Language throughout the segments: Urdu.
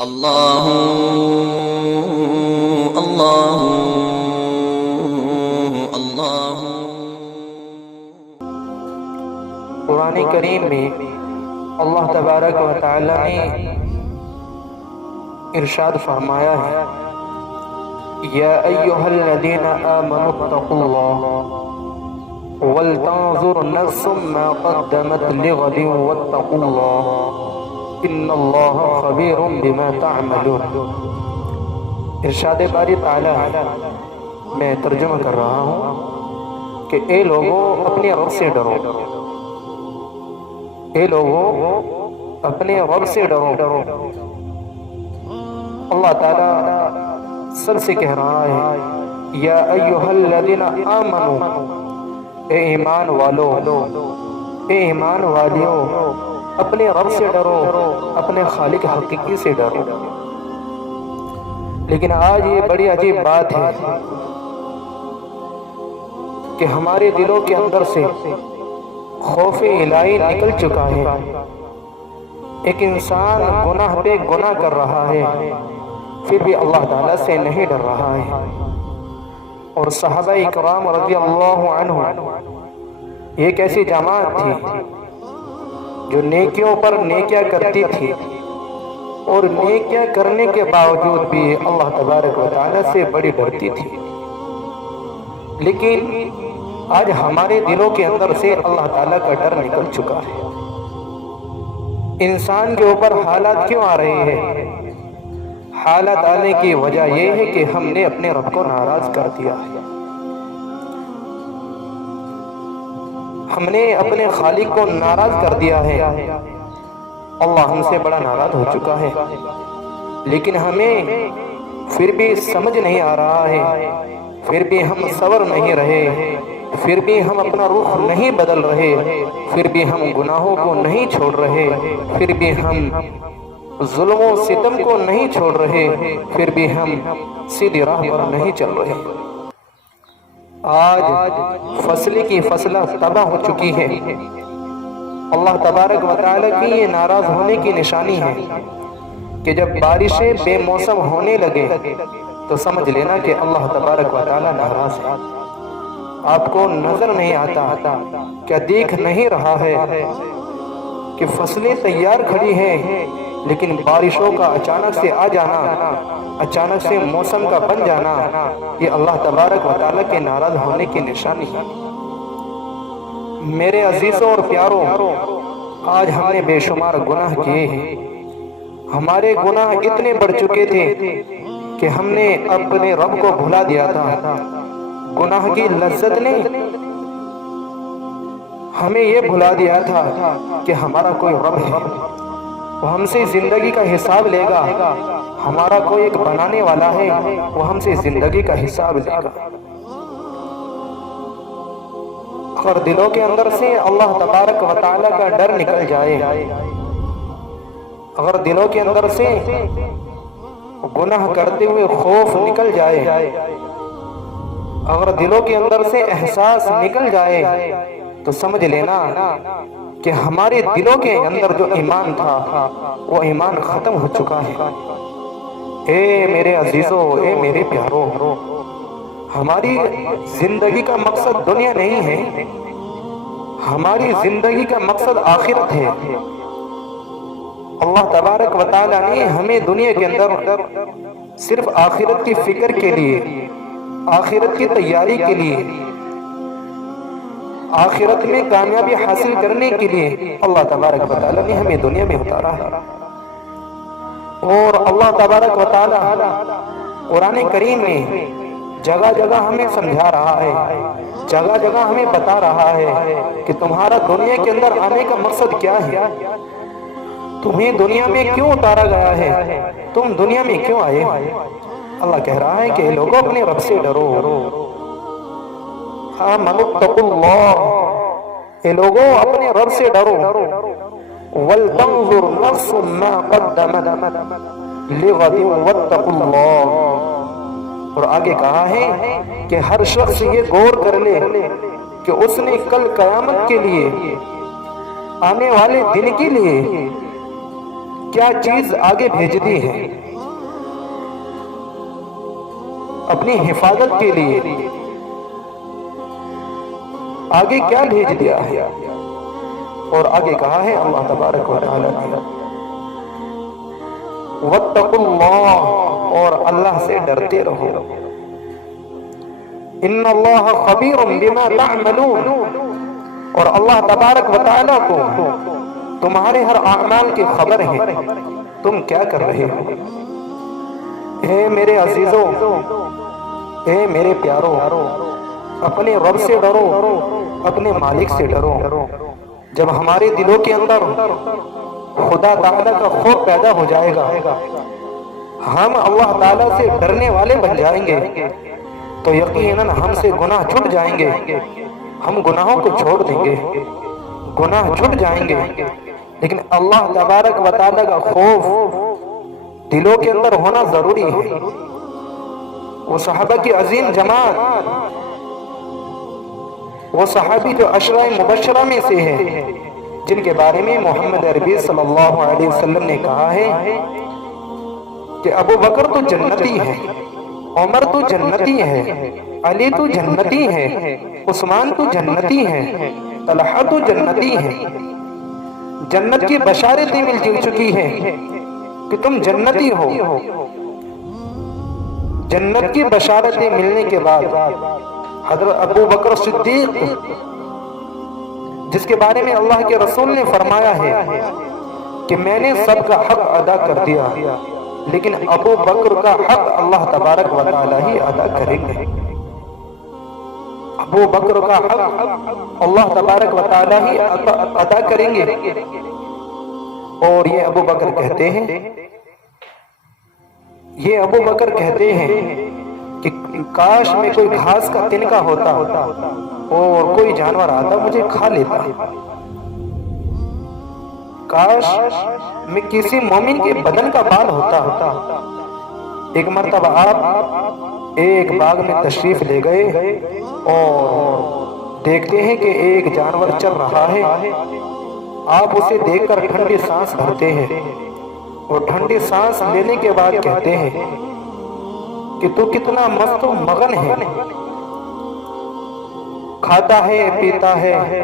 اللہ اللہ اللہ۔ قرآن کریم میں اللہ تبارک و تعالی نے ارشاد فرمایا ہے، یا ایھا الذین آمنوا اتقوا اللہ ولتنظر نفس ما قدمت لغد واتقوا اللہ ان اللہ خبیر بما تعملون۔ ارشاد باری تعالی ہے، میں ترجمہ کر رہا ہوں کہ اے لوگوں اپنے رب سے ڈرو، اے لوگوں اپنے رب سے ڈرو۔ اللہ تعالیٰ سب سے کہہ رہا ہے، یا ایھا الذین آمنوا، اے ایمان والو، اے ایمان والیو، اپنے رب سے ڈرو، اپنے خالق حقیقی سے ڈرو۔ لیکن آج یہ بڑی عجیب بات ہے کہ ہمارے دلوں کے اندر سے خوف الہی نکل چکا ہے۔ ایک انسان گناہ پہ گناہ کر رہا ہے، پھر بھی اللہ تعالیٰ سے نہیں ڈر رہا ہے۔ اور صحابہ اکرام رضی اللہ عنہ ایک ایسی جماعت تھی جو نیکیوں پر نیکیاں کرتی تھی، اور نیکیاں کرنے کے باوجود بھی اللہ تبارک و تعالیٰ سے بڑی ڈرتی تھی۔ لیکن آج ہمارے دلوں کے اندر سے اللہ تعالیٰ کا ڈر نکل چکا ہے۔ انسان کے اوپر حالات کیوں آ رہے ہیں؟ حالات آنے کی وجہ یہ ہے کہ ہم نے اپنے رب کو ناراض کر دیا ہے، ہم نے اپنے خالق کو ناراض کر دیا ہے۔ اللہ ہم سے بڑا ناراض ہو چکا ہے، لیکن ہمیں پھر بھی سمجھ نہیں آ رہا ہے، پھر بھی ہم صبر نہیں رہے، پھر بھی ہم اپنا رخ نہیں بدل رہے، پھر بھی ہم گناہوں کو نہیں چھوڑ رہے، پھر بھی ہم ظلم و ستم کو نہیں چھوڑ رہے، پھر بھی ہم سیدھی راہ پر نہیں چل رہے۔ آج فصل کی فصلہ تباہ ہو چکی ہے۔ اللہ تبارک و تعالیٰ کی یہ ناراض ہونے کی نشانی ہے کہ جب بارشیں بے موسم ہونے لگے تو سمجھ لینا کہ اللہ تبارک و تعالیٰ ناراض ہے۔ آپ کو نظر نہیں آتا، کیا دیکھ نہیں رہا ہے کہ فصلیں تیار کھڑی ہیں، لیکن بارشوں کا اچانک سے آ جانا، اچانک سے موسم کا بن جانا، یہ اللہ تبارک و تعالیٰ کے ناراض ہونے کی نشانی ہے۔ میرے عزیزوں اور پیاروں، آج ہم نے بے شمار گناہ کیے ہیں۔ ہمارے گناہ اتنے بڑھ چکے تھے کہ ہم نے اپنے رب کو بھلا دیا تھا۔ گناہ کی لذت نے ہمیں یہ بھلا دیا تھا کہ ہمارا کوئی رب ہے، وہ ہم سے زندگی کا حساب لے گا، ہمارا کوئی ایک بنانے والا ہے، وہ ہم سے زندگی کا حساب لے گا۔ اور دلوں کے اندر سے اللہ تبارک و تعالیٰ کا ڈر نکل جائے، اگر دلوں کے اندر سے گناہ کرتے ہوئے خوف نکل جائے، اگر دلوں کے اندر سے احساس نکل جائے، تو سمجھ لینا کہ ہمارے دلوں کے اندر جو ایمان تھا وہ ایمان ختم ہو چکا ہے۔ اے میرے عزیزوں، اے میرے پیاروں، ہماری زندگی کا مقصد دنیا نہیں ہے، ہماری زندگی کا مقصد آخرت ہے۔ اللہ تبارک و تعالیٰ نے ہمیں دنیا کے اندر صرف آخرت کی فکر کے لیے، آخرت کی تیاری کے لیے، آخرت میں کامیابی حاصل کرنے کے لیے اللہ تبارک و تعالیٰ نے ہمیں دنیا میں اتارا ہے۔ اور اللہ تبارک و تعالیٰ قرآن کریم میں جگہ جگہ ہمیں سمجھا رہا ہے، جگہ جگہ ہمیں بتا رہا ہے کہ تمہارا دنیا کے اندر آنے کا مقصد کیا ہے، تمہیں دنیا میں کیوں اتارا گیا ہے، تم دنیا میں کیوں آئے۔ اللہ کہہ رہا ہے کہ لوگوں اپنے رب سے ڈرو، آمنوا اتقوا اللہ، اے لوگوں اپنے رب سے ڈرو، وَلْتَنْظُرْ نَفْسٌ مَا قَدَّمَتْ لِغَدٍ وَاتَّقُوا اللَّهَ۔ اور آگے کہا ہے کہ ہر شخص یہ غور کر لے کہ اس نے کل قیامت کے لیے، آنے والے دن کے لیے کیا چیز آگے بھیج دی ہے اپنی حفاظت کے لیے؟ آگے کیا بھیج دیا ہے؟ اور آگے کہا ہے اللہ تبارک و تعالی نے واتقوا اللہ، اور اللہ سے ڈرتے رہو، ان اللہ خبیر بما تعملون، اور اللہ تبارک و تعالی کو تمہارے ہر اعمال کی خبر ہے، تم کیا کر رہے ہو۔ اے میرے عزیزوں، اے میرے پیاروں، اپنے رب سے ڈرو، اپنے مالک سے ڈرو۔ جب ہمارے دلوں کے اندر خدا تعالیٰ کا خوف پیدا ہو جائے گا، ہم اللہ تعالیٰ سے ڈرنے والے بن جائیں گے، تو یقیناً ہم سے گناہ چھٹ جائیں گے، ہم گناہوں کو چھوڑ دیں گے، گناہ چھٹ جائیں گے۔ لیکن اللہ تبارک و تعالیٰ کا خوف دلوں کے اندر ہونا ضروری ہے۔ وہ صحابہ کی عظیم جماعت، وہ صحابی جو عشرہ مبشرہ میں سے ہے، جن کے بارے میں محمد عربی صلی اللہ علیہ وسلم نے کہا ہے کہ ابو بکر تو جنتی ہے، عمر تو جنتی ہے، علی تو جنتی ہے، عثمان تو جنتی ہے، طلحہ تو جنتی ہے۔ جنت کی بشارتیں مل چکی ہیں کہ تم جنتی ہو۔ جنت کی بشارتیں ملنے کے بعد حضرت ابو بکر صدیق، جس کے بارے میں اللہ کے رسول نے فرمایا ہے کہ میں نے سب کا حق ادا کر دیا، لیکن ابو بکر کا حق اللہ تبارک و تعالی ہی ادا کریں گے۔ ابو بکر کا حق اللہ تبارک و تعالی ہی ادا کریں گے۔ اور یہ ابو بکر کہتے ہیں، یہ ابو بکر کہتے ہیں کہ کاش میں کوئی گھاس کا تنکا ہوتا اور کوئی جانور آتا مجھے کھا لیتا، کاش میں کسی مومن کے بدن کا بال ہوتا۔ ایک مرتبہ آپ ایک باغ میں تشریف لے گئے اور دیکھتے ہیں کہ ایک جانور چل رہا ہے، آپ اسے دیکھ کر ٹھنڈی سانس بھرتے ہیں، اور ٹھنڈی سانس لینے کے بعد کہتے ہیں کہ تو کتنا مست و مگن ہے، کھاتا ہے، پیتا ہے،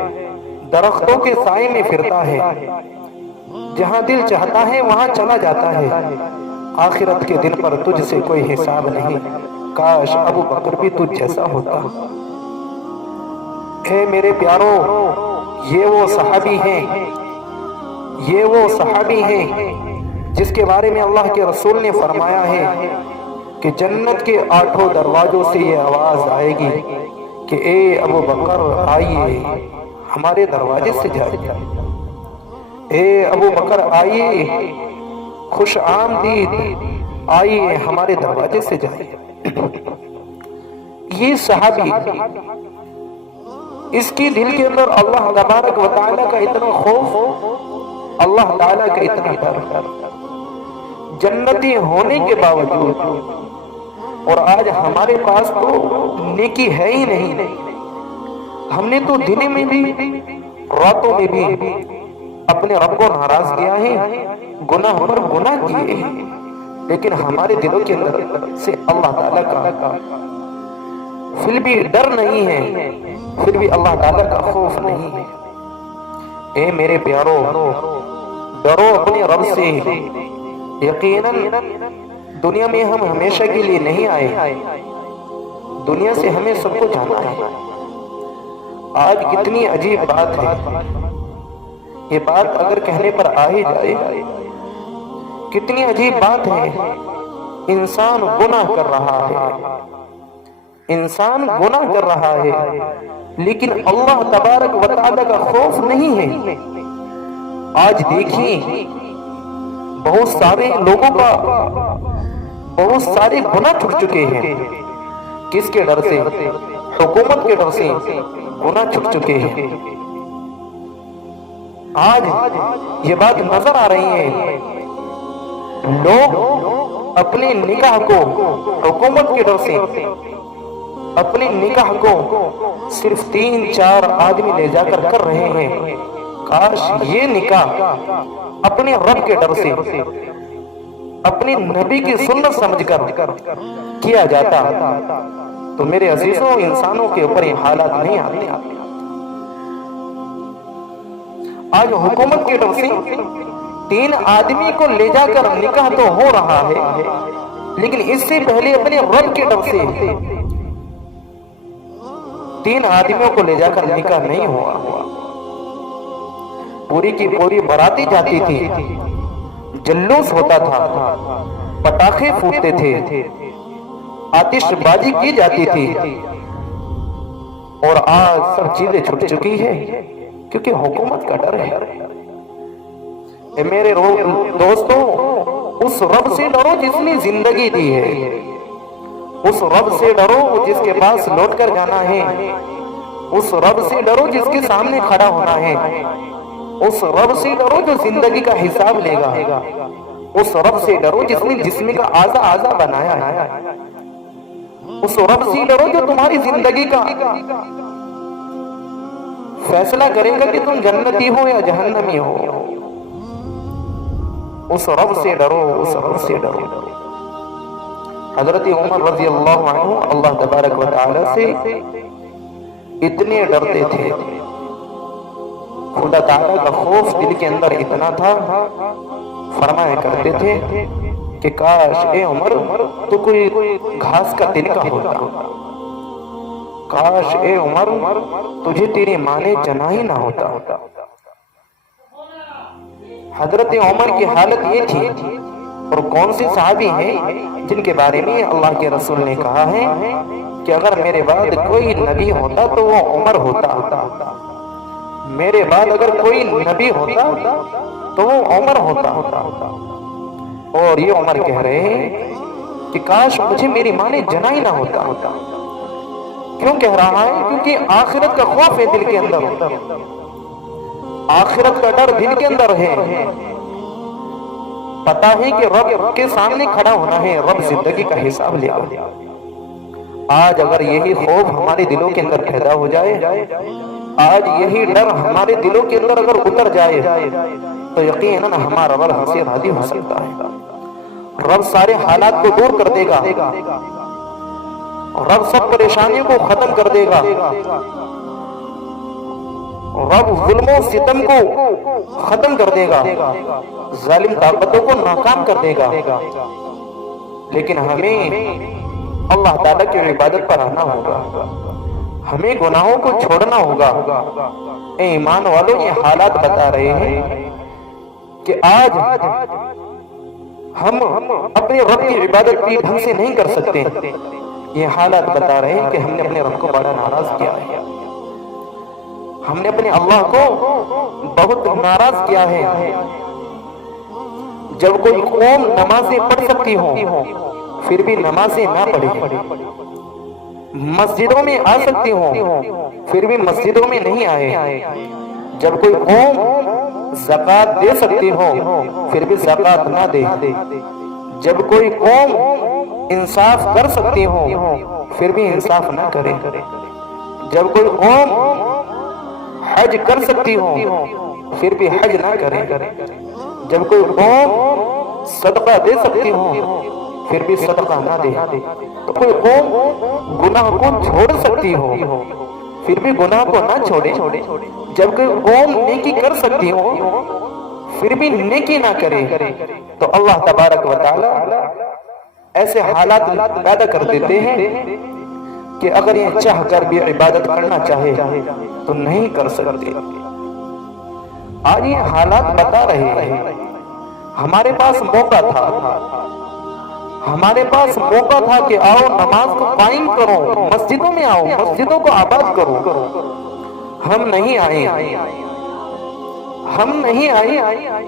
درختوں کے سائے میں پھرتا ہے، جہاں دل چاہتا ہے وہاں چلا جاتا ہے، آخرت کے دن پر تجھ سے کوئی حساب نہیں، کاش ابو بکر بھی تجھ جیسا ہوتا۔ اے میرے پیاروں، یہ وہ صحابی ہیں، یہ وہ صحابی ہیں جس کے بارے میں اللہ کے رسول نے فرمایا ہے کہ جنت کے 8 دروازوں سے یہ آواز آئے گی کہ اے ابو بکر آئیے، ہمارے دروازے سے جائیے، اے ابو بکر آئیے، خوش آمدید، آئیے ہمارے دروازے سے جائیے۔ یہ صحابی، اس کی دل کے اندر اللہ تبارک و تعالیٰ کا اتنا خوف، اللہ تعالیٰ کا اتنا ڈر، جنتی ہونے کے باوجود، اور آج ہمارے پاس تو نیکی ہے ہی نہیں، ہم نے تو دن میں بھی راتوں میں بھی اپنے رب کو ناراض کیا ہے، گناہ پر گناہ کیے ہیں، لیکن ہمارے دلوں کے اندر سے اللہ تعالیٰ کا پھر بھی ڈر نہیں ہے، پھر بھی اللہ تعالیٰ کا خوف نہیں ہے۔ اے میرے پیاروں، ڈرو اپنے رب سے۔ یقیناً دنیا میں ہم ہمیشہ کے لیے نہیں آئے، دنیا سے ہمیں سب کو جانا ہے۔ آج کتنی عجیب بات ہے، یہ بات اگر کہنے پر آ ہی جائے، کتنی عجیب بات ہے۔ انسان گناہ کر رہا ہے، انسان گناہ کر رہا ہے، لیکن اللہ تبارک و تعالی کا خوف نہیں ہے۔ آج دیکھیں، بہت سارے لوگوں کا بہت سارے گناہ چھٹ چکے ہیں۔ کس کے ڈر سے؟ حکومت کے ڈر سے گناہ چھٹ چکے ہیں۔ آج یہ بات نظر آ رہی ہے، لوگ اپنے نکاح کو حکومت کے ڈر سے، اپنے نکاح کو صرف 3-4 آدمی لے جا کر رہے ہیں۔ کاش یہ نکاح اپنے رب کے ڈر سے اپنی نبی کی سنت سمجھ کر کیا جاتا تو میرے عزیزوں انسانوں کے اوپر یہ حالات نہیں آتے. آج حکومت کے ڈر سے 3 آدمی کو لے جا کر نکاح تو ہو رہا ہے، لیکن اس سے پہلے اپنے رب کے ڈر سے 3 آدمیوں کو لے جا کر نکاح نہیں ہوا. پوری کی پوری باراتیں جاتی تھی، جلوس ہوتا تھا، پٹاخے پھوٹتے تھے، آتش بازی کی جاتی تھی، اور آج سب چیزیں چھٹ چکی ہے کیونکہ حکومت کا ڈر ہے. اے میرے دوستوں، اس رب سے ڈرو جس نے زندگی دی ہے، اس رب سے ڈرو جس کے پاس لوٹ کر جانا ہے، اس رب سے ڈرو جس کے سامنے کھڑا ہونا ہے، اس رب سے ڈرو جو زندگی کا حساب لے گا، اس رب سے ڈرو جس نے جسم کا اعضا بنایا ہے، اس رب سے ڈرو جو تمہاری زندگی کا فیصلہ کرے گا کہ تم جنتی ہو یا جہنمی ہو. اس رب سے ڈرو، اس رب سے ڈرو. حضرت عمر رضی اللہ عنہ اللہ تبارک و تعالی سے اتنے ڈرتے تھے، خدا تعالیٰ کا خوف دل کے اندر اتنا تھا، فرمایا کرتے تھے کہ کاش اے عمر تو کوئی گھاس کا تنکا ہوتا، کاش اے عمر تجھے تیری ماں نے جنا ہی نہ ہوتا. حضرت عمر کی حالت یہ تھی. اور کون سے صحابی ہیں جن کے بارے میں اللہ کے رسول نے کہا ہے کہ اگر میرے بعد کوئی نبی ہوتا تو وہ عمر ہوتا، میرے بعد اگر کوئی نبی ہوتا تو وہ عمر ہوتا. اور یہ عمر کہہ رہے ہیں کہ کاش مجھے میری ماں نے جنا ہی نہ ہوتا. کیوں کہہ رہا ہے؟ کیونکہ آخرت کا خوف ہے دل کے اندر، آخرت کا ڈر دل کے اندر ہے. پتا ہے کہ رب کے سامنے کھڑا ہونا ہے، رب زندگی کا حساب لے گا. آج اگر یہی خوف ہمارے دلوں کے اندر پیدا ہو جائے، آج یہی ڈر ہمارے دلوں کے اندر اگر اتر جائے تو یقیناً ہمارا رب ہم سے راضی ہو سکتا ہے. رب سارے حالات کو دور کر دے گا، رب سب پریشانیوں کو ختم کر دے گا، رب ظلم و ستم کو ختم کر دے گا، ظالم طاقتوں کو ناکام کر دے گا. لیکن ہمیں اللہ تعالیٰ کی عبادت پر آنا ہوگا، ہمیں گناہوں کو چھوڑنا ہوگا. اے ایمان والوں، یہ حالات بتا رہے ہیں کہ آج ہم اپنے رب کی عبادت بھی ڈھنگ سے نہیں کر سکتے. یہ حالات بتا رہے ہیں کہ ہم نے اپنے رب کو بڑا ناراض کیا ہے، ہم نے اپنے اللہ کو بہت ناراض کیا ہے. جب کوئی قوم نمازیں پڑھ سکتی ہو پھر بھی نمازیں نہ پڑھے، مسجدوں میں آ سکتی ہوں پھر بھی مسجدوں میں نہیں آئے، جب کوئی قوم زکوٰۃ دے سکتی ہو پھر بھی زکوٰۃ نہ دے، جب کوئی قوم انصاف کر سکتی ہو پھر بھی انصاف نہ کرے، جب کوئی قوم حج کر سکتی ہو پھر بھی حج نہ کرے، جب کوئی قوم صدقہ دے سکتی ہو پھر بھی صدقہ نہ دے، تو کوئی قوم گناہ کو چھوڑ سکتی ہو پھر بھی گناہ کو نہ چھوڑے، جب کوئی قوم نیکی کر سکتی ہو پھر بھی نیکی نہ کرے. تو اللہ تبارک و تعالی ایسے حالات پیدا کر دیتے ہیں کہ اگر یہ چاہ کر بھی عبادت کرنا چاہے تو نہیں کر سکتے. آج یہ حالات بتا رہے ہیں ہمارے پاس موقع تھا، ہمارے پاس موقع تھا کہ آؤ نماز کو قائم کرو، مسجدوں میں آؤ، مسجدوں کو آباد کرو. ہم نہیں آئے، ہم نہیں آئے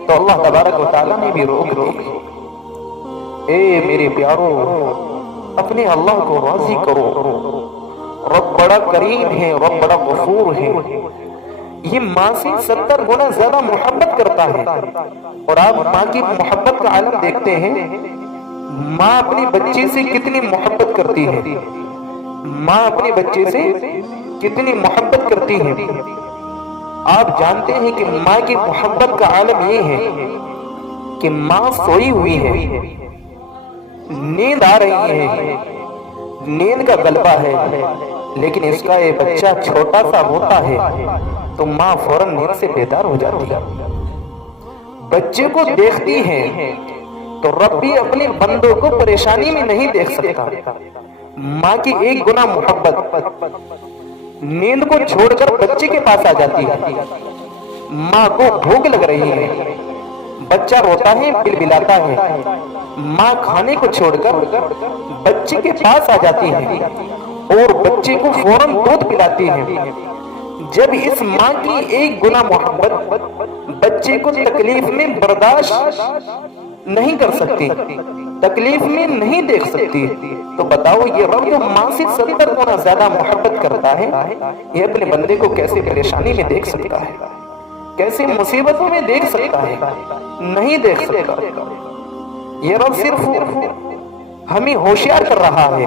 تو اللہ تبارک و تعالیٰ نے بھی روک دی. اے میرے پیارو، اپنے اللہ کو راضی کرو. رب بڑا کریم ہے، رب بڑا غفور ہے. یہ ماں سے 70 گنا زیادہ محبت کرتا ہے. اور آپ ماں کی محبت کا عالم دیکھتے ہیں، ماں اپنی بچے سے کتنی محبت کرتی ہے، ماں اپنے بچے سے کتنی محبت کرتی ہے. آپ جانتے ہیں کہ ماں کی محبت کا عالم یہ ہے کہ ماں سوئی ہوئی ہے، نیند آ رہی ہے، نیند کا غلبہ ہے، لیکن اس کا یہ بچہ چھوٹا سا ہوتا ہے تو ماں فوراً نیند سے بیدار ہو جاتی ہے، بچے کو دیکھتی ہے تو رب بھی اپنے بندوں کو پریشانی میں نہیں دیکھ سکتا۔ ماں کی ایک گنا محبت نیند کو چھوڑ کر بچے کے پاس آ جاتی ہے، ماں کو بھوک لگ رہی ہے، بچہ روتا ہے، بلبلاتا ہے، ماں کھانے کو چھوڑ کر بچے کے پاس آ جاتی ہے اور بچے کو فوراً دودھ پلاتی ہے۔ جب اس ماں کی ایک گنا محبت بچے کو تکلیف میں برداشت نہیں کر سکتی، تکلیف میں نہیں دیکھ سکتی، تو بتاؤ یہ رب جو ماں سے 70 گنا زیادہ محبت کرتا ہے، یہ اپنے بندے کو کیسے پریشانی میں دیکھ سکتا ہے، کیسے مصیبتوں میں دیکھ سکتا ہے؟ نہیں دیکھ سکتا۔ یہ رب صرف ہمیں ہوشیار کر رہا ہے،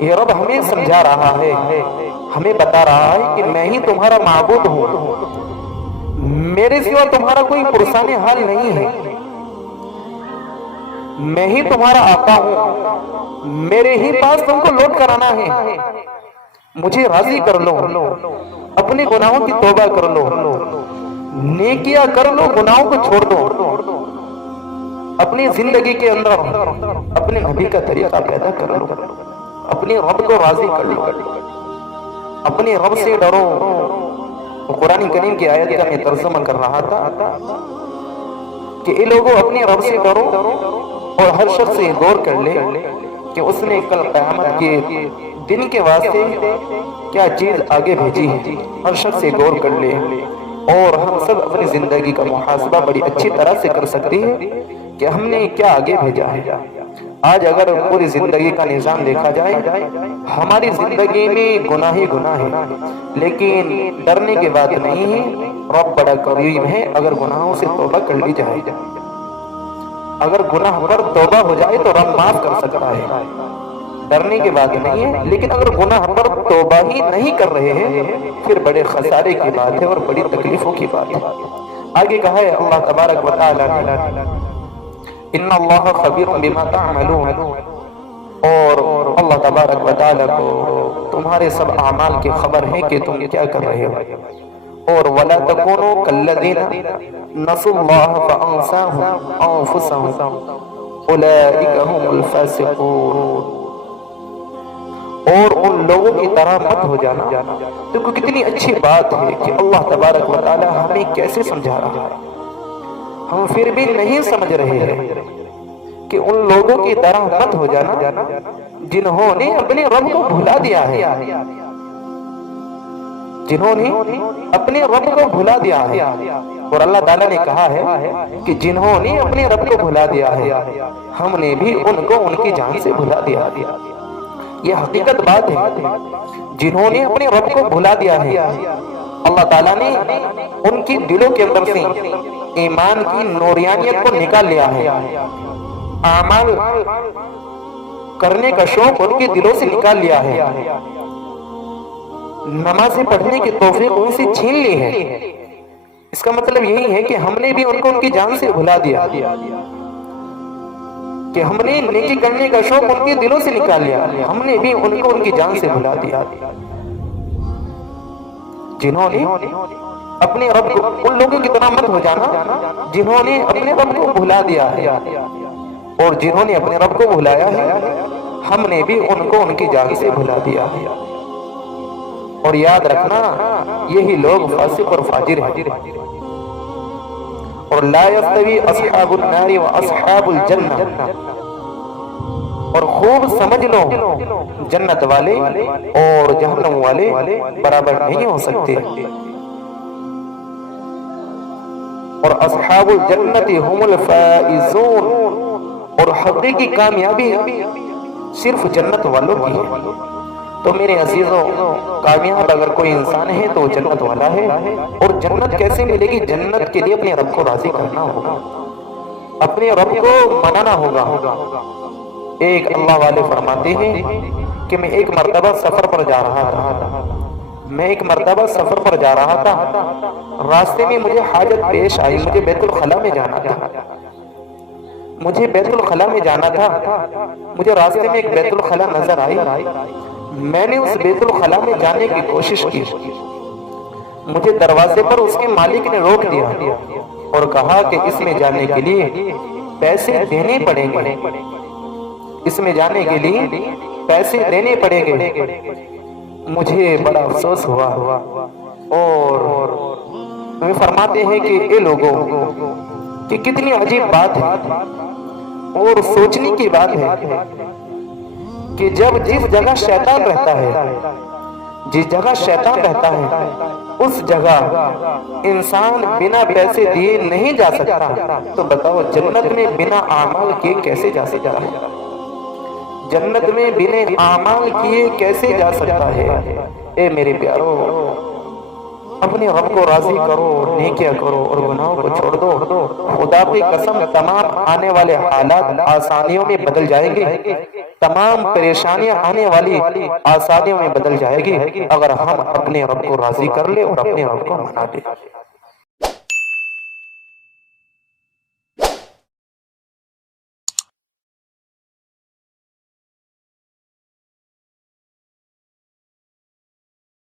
یہ رب ہمیں سمجھا رہا ہے، ہمیں بتا رہا ہے کہ میں ہی تمہارا معبود ہوں، میرے سوا تمہارا کوئی پرسان حال نہیں ہے، میں ہی تمہارا آقا ہوں، میرے ہی پاس تم کو لوٹ کر آنا ہے، مجھے راضی کر لو، اپنے گناہوں کی توبہ کر لو، نیکیاں کر لو، گناہوں کو چھوڑ دو، اپنی زندگی کے اندر اپنے نبی کا طریقہ پیدا کر لو، اپنے رب کو راضی کر لو، اپنے رب سے ڈرو۔ قرآن کریم کی آیت کا میں ترجمہ کر رہا تھا کہ اے لوگوں اپنے رب سے ڈرو اور ہر شخص سے غور کر لے کہ اس نے کل قیامت کے دن کے واسطے کیا چیز آگے بھیجی ہے، ہر شخص سے غور کر لے، اور ہم سب اپنی زندگی کا محاسبہ بڑی اچھی طرح سے کر سکتے ہیں کہ ہم نے کیا آگے بھیجا ہے۔ آج اگر پوری زندگی کا نظام دیکھا جائے، ہماری زندگی میں گناہ ہی گناہ ہے، لیکن ڈرنے کی بات نہیں ہے، رب بڑا کریم ہے، اگر گناہوں سے توبہ کر لی جائے، اگر گناہ پر توبہ ہو جائے تو رب معاف کر سکتا ہے، ڈرنے کی بات نہیں ہے، لیکن اگر گناہ پر توبہ ہی نہیں کر رہے ہیں پھر بڑے خسارے کی بات ہے اور بڑی تکلیفوں کی بات ہے۔ آگے کہا ہے اللہ تبارک و تعالی نے ان اللہ خبیر بما تعملون، اور اللہ تبارک و تعالی کو تمہارے سب اعمال کی خبر ہے کہ تم کیا کر رہے ہو، اور ولا تکونوا کالذین نسوا اللہ فانساهم انفسهم اولئک هم الفاسقون، اور ان لوگوں کی طرح مت ہو جانا۔ دیکھو کتنی اچھی بات ہے کہ اللہ تبارک و تعالی ہمیں کیسے سمجھا رہا ہے، ہم پھر بھی نہیں سمجھ رہے ہیں کہ ان لوگوں کی طرح مت ہو جانا جنہوں نے اپنے رب کو بھلا دیا ہے، جنہوں نے اپنے رب کو بھلا دیا ہے، اور اللہ تعالیٰ نے کہا ہے کہ جنہوں نے اپنے رب کو بھلا دیا ہے ہم نے بھی ان کو ان کی جان سے بھلا دیا۔ یہ حقیقت بات ہے، جنہوں نے اپنے رب کو بھلا دیا ہے اللہ تعالیٰ نے ان کی دلوں کے اندر سے ایمان کی نورانیت کو نکال لیا ہے، اعمال کرنے کا شوق ان کے دلوں سے نکال لیا ہے، نمازیں پڑھنے کی توفیق ان سے چھین لی ہے۔ اس کا مطلب یہی ہے کہ ہم نے بھی ان کو ان کی جان سے بھلا دیا، کہ ہم نے نیکی کرنے کا شوق ان کے دلوں سے نکال لیا، ہم نے بھی ان کو ان کی جان سے بھلا دیا۔ جنہوں نے اپنے رب کو، ان لوگوں کی طرح مت ہو جانا جنہوں نے اپنے رب کو بھلا دیا ہے، اور جنہوں نے اپنے رب کو بھلایا ہے ہم نے بھی ان کو ان کی جان سے بھلا دیا ہے۔ اور یاد رکھنا یہی لوگ فاسق اور فاجر ہیں، اور لا یستوی اصحاب النار و اصحاب الجنہ، اور خوب سمجھ لو جنت والے اور جہنم والے برابر نہیں ہو سکتے، اور اصحاب الجنت هم الفائزون، اور حقیقی کامیابی صرف جنت والوں کی ہے۔ تو میرے عزیزوں، کامیاب اگر کوئی انسان ہے تو جنت والا ہے، اور جنت کیسے ملے گی؟ جنت کے لیے اپنے رب کو راضی کرنا ہوگا، اپنے رب کو منانا ہوگا۔ ایک اللہ والے فرماتے ہیں کہ میں ایک مرتبہ سفر پر جا رہا تھا، میں ایک مرتبہ سفر پر جا رہا تھا، راستے میں مجھے حاجت پیش آئی، مجھے بیت الخلا میں جانا تھا، مجھے راستے میں ایک بیت الخلا نظر آئی، میں نے اس بیت الخلا میں جانے کی کوشش کی، مجھے دروازے پر اس کے مالک نے روک دیا اور کہا کہ اس میں جانے کے لیے پیسے دینے پڑیں گے، مجھے بڑا افسوس ہوا، اور وہ فرماتے ہیں کہ اے لوگوں، کہ کتنی عجیب بات ہے اور سوچنے کی بات ہے کہ جس جگہ شیطان رہتا ہے اس جگہ انسان بنا پیسے دیے نہیں جا سکتا، تو بتاؤ جنت میں بنا اعمال کیے کیسے جا سکتا ہے؟ اے میرے پیارو، اپنے رب کو راضی کرو، نیکیاں کرو اور گناہوں کو چھوڑ دو، خدا کی قسم تمام آنے والے حالات آسانیوں میں بدل جائیں گے، تمام پریشانیاں آنے والی آسانیوں میں بدل جائے گی اگر ہم اپنے رب کو راضی کر لیں اور اپنے رب کو منا دیں۔